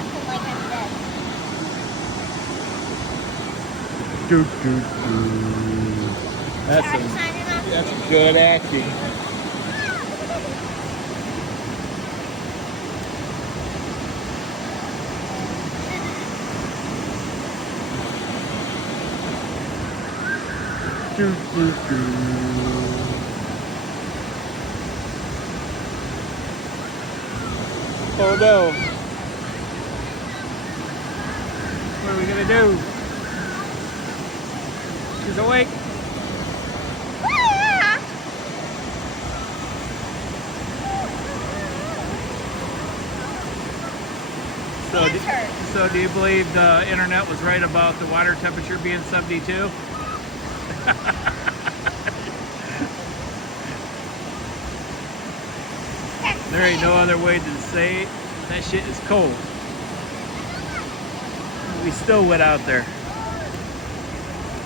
acting like I'm dead. That's good acting. Oh no. What are we gonna do? She's awake. So do you believe the internet was right about the water temperature being 72? There ain't no other way to say it. That shit is cold. We still went out there.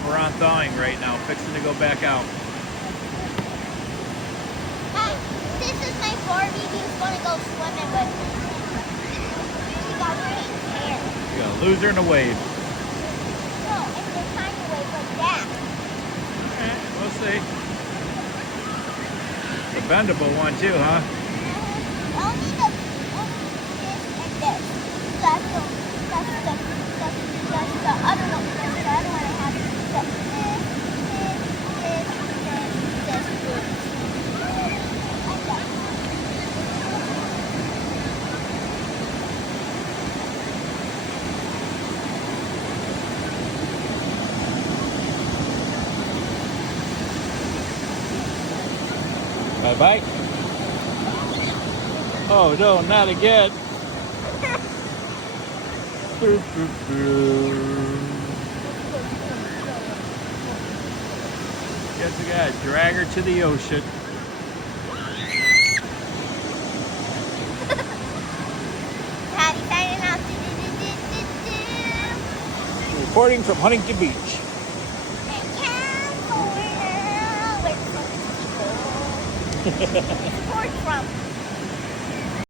We're on thawing right now, fixing to go back out. This is my Barbie who's going to go swimming with me. She got pink hair. You got a loser in a wave. No, it's a tiny wave like that. Alright, we'll see. A bendable one too, huh? Only this and this. That's the other one. The other one I have is this. Bye-bye. Oh no, not again. Guess we gotta drag her to the ocean. Patty signing out. Reporting from Huntington Beach. Where's Trump?